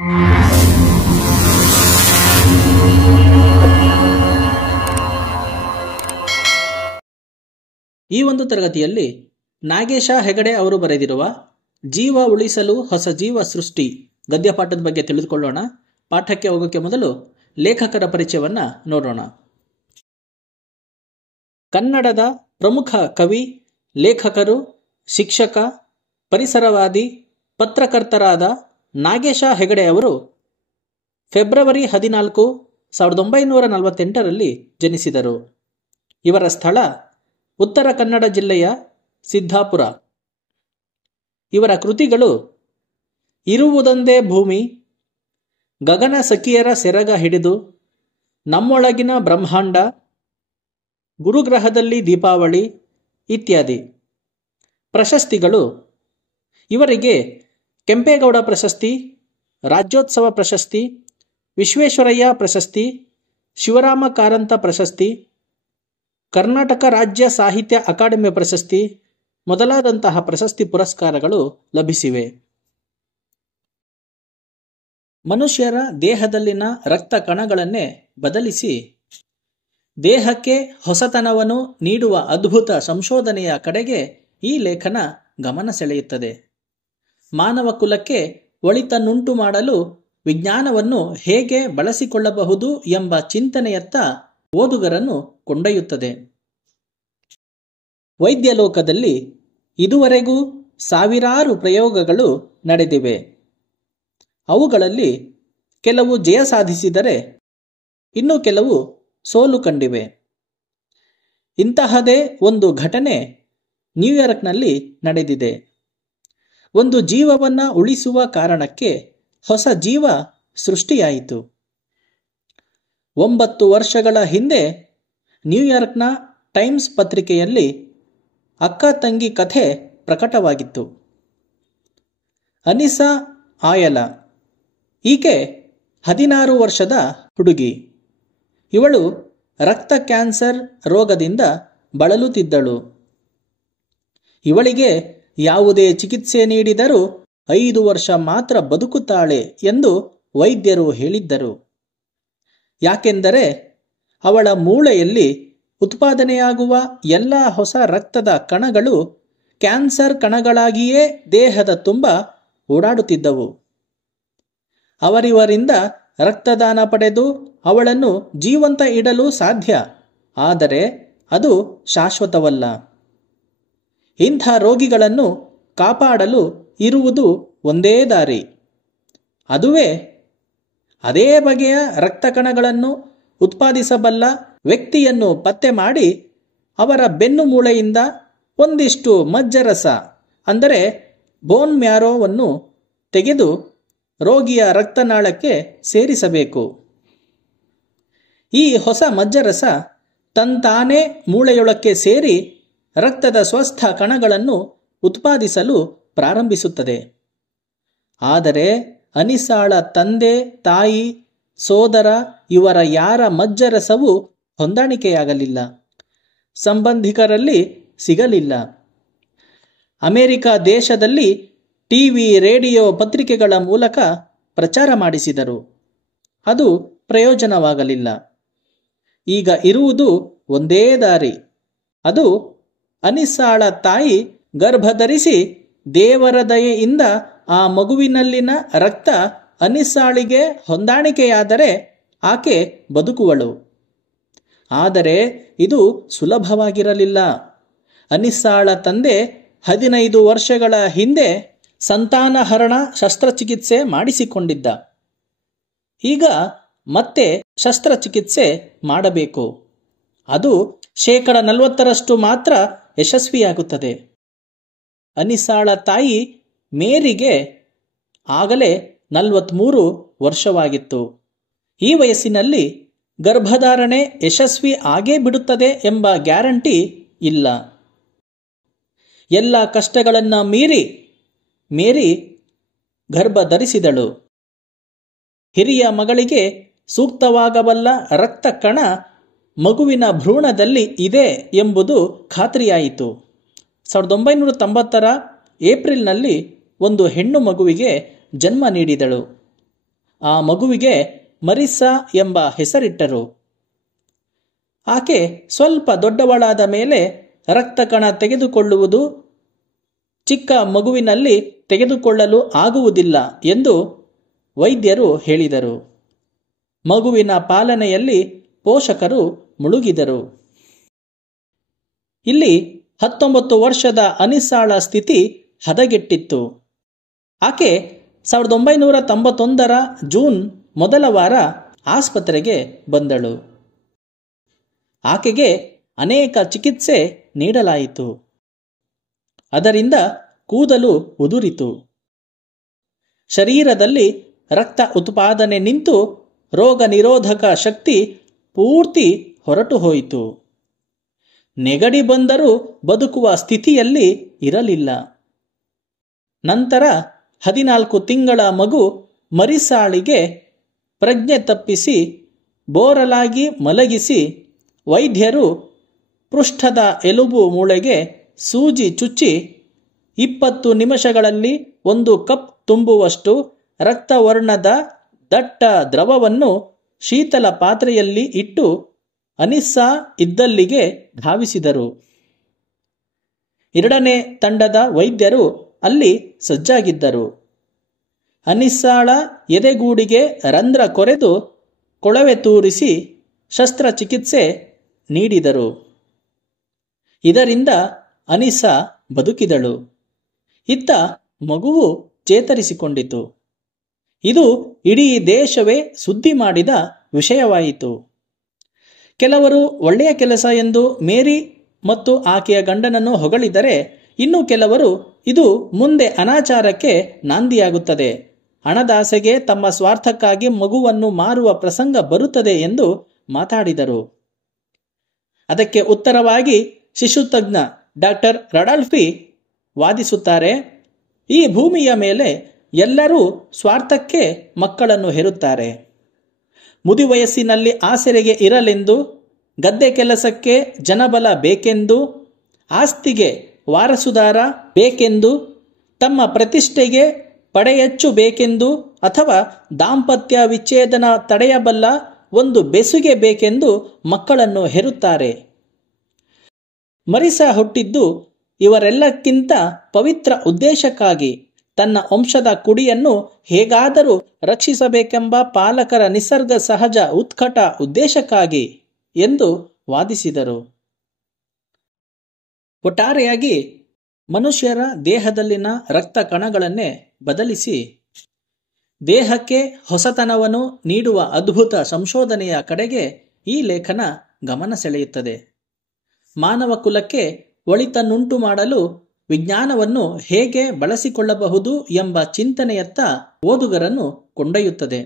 ಈ ಒಂದು ತರಗತಿಯಲ್ಲಿ ನಾಗೇಶ ಹೆಗಡೆ ಅವರು ಬರೆದಿರುವ ಜೀವ ಉಳಿಸಲು ಹೊಸ ಜೀವ ಸೃಷ್ಟಿ ಗದ್ಯಪಾಠದ ಬಗ್ಗೆ ತಿಳಿದುಕೊಳ್ಳೋಣ. ಪಾಠಕ್ಕೆ ಹೋಗೋಕ್ಕೆ ಮೊದಲು ಲೇಖಕರ ಪರಿಚಯವನ್ನ ನೋಡೋಣ. ಕನ್ನಡದ ಪ್ರಮುಖ ಕವಿ, ಲೇಖಕರು, ಶಿಕ್ಷಕ, ಪರಿಸರವಾದಿ, ಪತ್ರಕರ್ತರಾದ ನಾಗೇಶ ಹೆಗಡೆ ಅವರು ಫೆಬ್ರವರಿ 14, 1948ರಲ್ಲಿ ಜನಿಸಿದರು. ಇವರ ಸ್ಥಳ ಉತ್ತರ ಕನ್ನಡ ಜಿಲ್ಲೆಯ ಸಿದ್ದಾಪುರ. ಇವರ ಕೃತಿಗಳು ಇರುವುದೊಂದೇ ಭೂಮಿ, ಗಗನ ಸಖಿಯರ ಸೆರಗ ಹಿಡಿದು, ನಮ್ಮೊಳಗಿನ ಬ್ರಹ್ಮಾಂಡ, ಗುರುಗ್ರಹದಲ್ಲಿ ದೀಪಾವಳಿ ಇತ್ಯಾದಿ. ಪ್ರಶಸ್ತಿಗಳು: ಇವರಿಗೆ ಕೆಂಪೇಗೌಡ ಪ್ರಶಸ್ತಿ, ರಾಜ್ಯೋತ್ಸವ ಪ್ರಶಸ್ತಿ, ವಿಶ್ವೇಶ್ವರಯ್ಯ ಪ್ರಶಸ್ತಿ, ಶಿವರಾಮ ಕಾರಂತ ಪ್ರಶಸ್ತಿ, ಕರ್ನಾಟಕ ರಾಜ್ಯ ಸಾಹಿತ್ಯ ಅಕಾಡೆಮಿ ಪ್ರಶಸ್ತಿ ಮೊದಲಾದಂತಹ ಪ್ರಶಸ್ತಿ ಪುರಸ್ಕಾರಗಳು ಲಭಿಸಿವೆ. ಮನುಷ್ಯರ ದೇಹದಲ್ಲಿನ ರಕ್ತ ಕಣಗಳನ್ನೇ ಬದಲಿಸಿ ದೇಹಕ್ಕೆ ಹೊಸತನವನ್ನು ನೀಡುವ ಅದ್ಭುತ ಸಂಶೋಧನೆಯ ಕಡೆಗೆ ಈ ಲೇಖನ ಗಮನ ಸೆಳೆಯುತ್ತದೆ. ಮಾನವ ಕುಲಕ್ಕೆ ಒಳಿತನ್ನುಂಟು ಮಾಡಲು ವಿಜ್ಞಾನವನ್ನು ಹೇಗೆ ಬಳಸಿಕೊಳ್ಳಬಹುದು ಎಂಬ ಚಿಂತನೆಯತ್ತ ಓದುಗರನ್ನು ಕೊಂಡೊಯ್ಯುತ್ತದೆ. ವೈದ್ಯ ಲೋಕದಲ್ಲಿ ಇದುವರೆಗೂ ಸಾವಿರಾರು ಪ್ರಯೋಗಗಳು ನಡೆದಿವೆ. ಅವುಗಳಲ್ಲಿ ಕೆಲವು ಜಯ ಸಾಧಿಸಿದರೆ ಇನ್ನು ಕೆಲವು ಸೋಲು ಕಂಡಿವೆ. ಇಂತಹದೇ ಒಂದು ಘಟನೆ ನ್ಯೂಯಾರ್ಕ್ನಲ್ಲಿ ನಡೆದಿದೆ. ಒಂದು ಜೀವವನ್ನು ಉಳಿಸುವ ಕಾರಣಕ್ಕೆ ಹೊಸ ಜೀವ ಸೃಷ್ಟಿಯಾಯಿತು. 9 ವರ್ಷಗಳ ಹಿಂದೆ ನ್ಯೂಯಾರ್ಕ್ನ ಟೈಮ್ಸ್ ಪತ್ರಿಕೆಯಲ್ಲಿ ಅಕ್ಕ ತಂಗಿ ಕಥೆ ಪ್ರಕಟವಾಗಿತ್ತು. ಅನಿಸಾ ಆಯಲ ಈಕೆ 16 ವರ್ಷದ ಹುಡುಗಿ. ಇವಳು ರಕ್ತ ಕ್ಯಾನ್ಸರ್ ರೋಗದಿಂದ ಬಳಲುತ್ತಿದ್ದಳು. ಇವಳಿಗೆ ಯಾವುದೇ ಚಿಕಿತ್ಸೆ ನೀಡಿದರೂ 5 ವರ್ಷ ಮಾತ್ರ ಬದುಕುತ್ತಾಳೆ ಎಂದು ವೈದ್ಯರು ಹೇಳಿದ್ದರು. ಯಾಕೆಂದರೆ ಅವಳ ಮೂಳೆಯಲ್ಲಿ ಉತ್ಪಾದನೆಯಾಗುವ ಎಲ್ಲ ಹೊಸ ರಕ್ತದ ಕಣಗಳು ಕ್ಯಾನ್ಸರ್ ಕಣಗಳಾಗಿಯೇ ದೇಹದ ತುಂಬ ಓಡಾಡುತ್ತಿದ್ದವು. ಅವರಿವರಿಂದ ರಕ್ತದಾನ ಪಡೆದು ಅವಳನ್ನು ಜೀವಂತ ಇಡಲು ಸಾಧ್ಯ, ಆದರೆ ಅದು ಶಾಶ್ವತವಲ್ಲ. ಇಂಥ ರೋಗಿಗಳನ್ನು ಕಾಪಾಡಲು ಇರುವುದು ಒಂದೇ ದಾರಿ. ಅದುವೇ ಅದೇ ಬಗೆಯ ರಕ್ತ ಕಣಗಳನ್ನು ಉತ್ಪಾದಿಸಬಲ್ಲ ವ್ಯಕ್ತಿಯನ್ನು ಪತ್ತೆ ಮಾಡಿ ಅವರ ಬೆನ್ನು ಮೂಳೆಯಿಂದ ಒಂದಿಷ್ಟು ಮಜ್ಜರಸ ಅಂದರೆ ಬೋನ್ ಮ್ಯಾರೋವನ್ನು ತೆಗೆದು ರೋಗಿಯ ರಕ್ತನಾಳಕ್ಕೆ ಸೇರಿಸಬೇಕು. ಈ ಹೊಸ ಮಜ್ಜರಸ ತಂತಾನೇ ಮೂಳೆಯೊಳಕ್ಕೆ ಸೇರಿ ರಕ್ತದ ಸ್ವಸ್ಥ ಕಣಗಳನ್ನು ಉತ್ಪಾದಿಸಲು ಪ್ರಾರಂಭಿಸುತ್ತದೆ. ಆದರೆ ಅನಿಸಾಳ ತಂದೆ, ತಾಯಿ, ಸೋದರ ಇವರ ಯಾರ ಮಜ್ಜರಸವೂ ಹೊಂದಾಣಿಕೆಯಾಗಲಿಲ್ಲ. ಸಂಬಂಧಿಕರಲ್ಲಿ ಸಿಗಲಿಲ್ಲ. ಅಮೆರಿಕ ದೇಶದಲ್ಲಿ ಟಿವಿ, ರೇಡಿಯೋ, ಪತ್ರಿಕೆಗಳ ಮೂಲಕ ಪ್ರಚಾರ ಮಾಡಿಸಿದರು. ಅದು ಪ್ರಯೋಜನವಾಗಲಿಲ್ಲ. ಈಗ ಇರುವುದು ಒಂದೇ ದಾರಿ. ಅದು ಅನಿಸಾಳ ತಾಯಿ ಗರ್ಭಧರಿಸಿ ದೇವರ ದಯೆಯಿಂದ ಆ ಮಗುವಿನಲ್ಲಿನ ರಕ್ತ ಅನಿಸಾಳಿಗೆ ಹೊಂದಾಣಿಕೆಯಾದರೆ ಆಕೆ ಬದುಕುವಳು. ಆದರೆ ಇದು ಸುಲಭವಾಗಿರಲಿಲ್ಲ. ಅನಿಸಾಳ ತಂದೆ 15 ವರ್ಷಗಳ ಹಿಂದೆ ಸಂತಾನಹರಣ ಶಸ್ತ್ರಚಿಕಿತ್ಸೆ ಮಾಡಿಸಿಕೊಂಡಿದ್ದ. ಈಗ ಮತ್ತೆ ಶಸ್ತ್ರಚಿಕಿತ್ಸೆ ಮಾಡಬೇಕು. ಅದು 40% ಮಾತ್ರ ಯಶಸ್ವಿಯಾಗುತ್ತದೆ. ಅನಿಸಾಳ ತಾಯಿ ಮೇರಿಗೆ ಆಗಲೇ 43 ವರ್ಷವಾಗಿತ್ತು. ಈ ವಯಸ್ಸಿನಲ್ಲಿ ಗರ್ಭಧಾರಣೆ ಯಶಸ್ವಿ ಆಗೇ ಬಿಡುತ್ತದೆ ಎಂಬ ಗ್ಯಾರಂಟಿ ಇಲ್ಲ. ಎಲ್ಲ ಕಷ್ಟಗಳನ್ನು ಮೀರಿ ಮೇರಿ ಗರ್ಭ ಧರಿಸಿದಳು. ಹಿರಿಯ ಮಗಳಿಗೆ ಸೂಕ್ತವಾಗಬಲ್ಲ ರಕ್ತ ಕಣ ಮಗುವಿನ ಭ್ರೂಣದಲ್ಲಿ ಇದೆ ಎಂಬುದು ಖಾತ್ರಿಯಾಯಿತು. 1990ರ ಏಪ್ರಿಲ್ನಲ್ಲಿ ಒಂದು ಹೆಣ್ಣು ಮಗುವಿಗೆ ಜನ್ಮ ನೀಡಿದಳು. ಆ ಮಗುವಿಗೆ ಮರಿಸ್ಸಾ ಎಂಬ ಹೆಸರಿಟ್ಟರು. ಆಕೆ ಸ್ವಲ್ಪ ದೊಡ್ಡವಳಾದ ಮೇಲೆ ರಕ್ತ ಕಣ ತೆಗೆದುಕೊಳ್ಳುವುದು ಚಿಕ್ಕ ಮಗುವಿನಲ್ಲಿ ತೆಗೆದುಕೊಳ್ಳಲು ಆಗುವುದಿಲ್ಲ ಎಂದು ವೈದ್ಯರು ಹೇಳಿದರು. ಮಗುವಿನ ಪಾಲನೆಯಲ್ಲಿ ಪೋಷಕರು ಮುಳುಗಿದರು. ಇಲ್ಲಿ 19 ವರ್ಷದ ಅನಿಸ್ಸಾಳ ಸ್ಥಿತಿ ಹದಗೆಟ್ಟಿತ್ತು. ಆಕೆ 1991 ಜೂನ್ ಮೊದಲ ವಾರ ಆಸ್ಪತ್ರೆಗೆ ಬಂದಳು. ಆಕೆಗೆ ಅನೇಕ ಚಿಕಿತ್ಸೆ ನೀಡಲಾಯಿತು. ಅದರಿಂದ ಕೂದಲು ಉದುರಿತು. ಶರೀರದಲ್ಲಿ ರಕ್ತ ಉತ್ಪಾದನೆ ನಿಂತು ರೋಗ ನಿರೋಧಕ ಶಕ್ತಿ ಪೂರ್ತಿ ಹೊರಟು ಹೋಯಿತು. ನೆಗಡಿ ಬಂದರೂ ಬದುಕುವ ಸ್ಥಿತಿಯಲ್ಲಿ ಇರಲಿಲ್ಲ. ನಂತರ 14 ತಿಂಗಳ ಮಗು ಮರಿಸ್ಸಾಳಿಗೆ ಪ್ರಜ್ಞೆ ತಪ್ಪಿಸಿ ಬೋರಲಾಗಿ ಮಲಗಿಸಿ ವೈದ್ಯರು ಪೃಷ್ಠದ ಎಲುಬು ಮೂಳೆಗೆ ಸೂಜಿ ಚುಚ್ಚಿ 20 ನಿಮಿಷಗಳಲ್ಲಿ 1 ಕಪ್ ತುಂಬುವಷ್ಟು ರಕ್ತವರ್ಣದ ದಟ್ಟ ದ್ರವವನ್ನು ಶೀತಲ ಪಾತ್ರೆಯಲ್ಲಿ ಇಟ್ಟು ಅನಿಸ್ಸಾ ಇದ್ದಲ್ಲಿಗೆ ಧಾವಿಸಿದರು. 2ನೇ ತಂಡದ ವೈದ್ಯರು ಅಲ್ಲಿ ಸಜ್ಜಾಗಿದ್ದರು. ಅನಿಸ್ಸಾಳ ಎದೆಗೂಡಿಗೆ ರಂಧ್ರ ಕೊರೆದು ಕೊಳವೆ ತೂರಿಸಿ ಶಸ್ತ್ರಚಿಕಿತ್ಸೆ ನೀಡಿದರು. ಇದರಿಂದ ಅನಿಸ್ಸಾ ಬದುಕಿದಳು. ಇತ್ತ ಮಗುವು ಚೇತರಿಸಿಕೊಂಡಿತು. ಇದು ಇಡೀ ದೇಶವೇ ಸುದ್ದಿ ಮಾಡಿದ ವಿಷಯವಾಯಿತು. ಕೆಲವರು ಒಳ್ಳೆಯ ಕೆಲಸ ಎಂದು ಮೇರಿ ಮತ್ತು ಆಕೆಯ ಗಂಡನನ್ನು ಹೊಗಳಿದರೆ, ಇನ್ನು ಕೆಲವರು ಇದು ಮುಂದೆ ಅನಾಚಾರಕ್ಕೆ ನಾಂದಿಯಾಗುತ್ತದೆ, ಹಣದಾಸೆಗೆ ತಮ್ಮ ಸ್ವಾರ್ಥಕ್ಕಾಗಿ ಮಗುವನ್ನು ಮಾರುವ ಪ್ರಸಂಗ ಬರುತ್ತದೆ ಎಂದು ಮಾತಾಡಿದರು. ಅದಕ್ಕೆ ಉತ್ತರವಾಗಿ ಶಿಶುತಜ್ಞ ಡಾಕ್ಟರ್ ರಡಾಲ್ಫಿ ವಾದಿಸುತ್ತಾರೆ, ಈ ಭೂಮಿಯ ಮೇಲೆ ಎಲ್ಲರೂ ಸ್ವಾರ್ಥಕ್ಕೆ ಮಕ್ಕಳನ್ನು ಹೆರುತ್ತಾರೆ. ಮುದಿವಯಸ್ಸಿನಲ್ಲಿ ಆಸರೆಗೆ ಇರಲೆಂದು, ಗದ್ದೆ ಕೆಲಸಕ್ಕೆ ಜನಬಲ ಬೇಕೆಂದು, ಆಸ್ತಿಗೆ ವಾರಸುದಾರ ಬೇಕೆಂದು, ತಮ್ಮ ಪ್ರತಿಷ್ಠೆಗೆ ಪಡೆಯಚ್ಚು ಬೇಕೆಂದು, ಅಥವಾ ದಾಂಪತ್ಯ ವಿಚ್ಛೇದನ ತಡೆಯಬಲ್ಲ ಒಂದು ಬೆಸುಗೆ ಬೇಕೆಂದು ಮಕ್ಕಳನ್ನು ಹೆರುತ್ತಾರೆ. ಮರಿಸ್ಸಾ ಹುಟ್ಟಿದ್ದು ಇವರೆಲ್ಲಕ್ಕಿಂತ ಪವಿತ್ರ ಉದ್ದೇಶಕ್ಕಾಗಿ, ತನ್ನ ವಂಶದ ಕುಡಿಯನ್ನು ಹೇಗಾದರೂ ರಕ್ಷಿಸಬೇಕೆಂಬ ಪಾಲಕರ ನಿಸರ್ಗ ಸಹಜ ಉತ್ಕಟ ಉದ್ದೇಶಕ್ಕಾಗಿ ಎಂದು ವಾದಿಸಿದರು. ಒಟ್ಟಾರೆಯಾಗಿ ಮನುಷ್ಯರ ದೇಹದಲ್ಲಿನ ರಕ್ತ ಕಣಗಳನ್ನೇ ಬದಲಿಸಿ ದೇಹಕ್ಕೆ ಹೊಸತನವನ್ನು ನೀಡುವ ಅದ್ಭುತ ಸಂಶೋಧನೆಯ ಕಡೆಗೆ ಈ ಲೇಖನ ಗಮನ ಸೆಳೆಯುತ್ತದೆ. ಮಾನವ ಕುಲಕ್ಕೆ ಒಳಿತನ್ನುಂಟು ಮಾಡಲು ವಿಜ್ಞಾನವನ್ನು ಹೇಗೆ ಬಳಸಿಕೊಳ್ಳಬಹುದು ಎಂಬ ಚಿಂತನೆಯತ್ತ ಓದುಗರನ್ನು ಕೊಂಡೊಯ್ಯುತ್ತದೆ.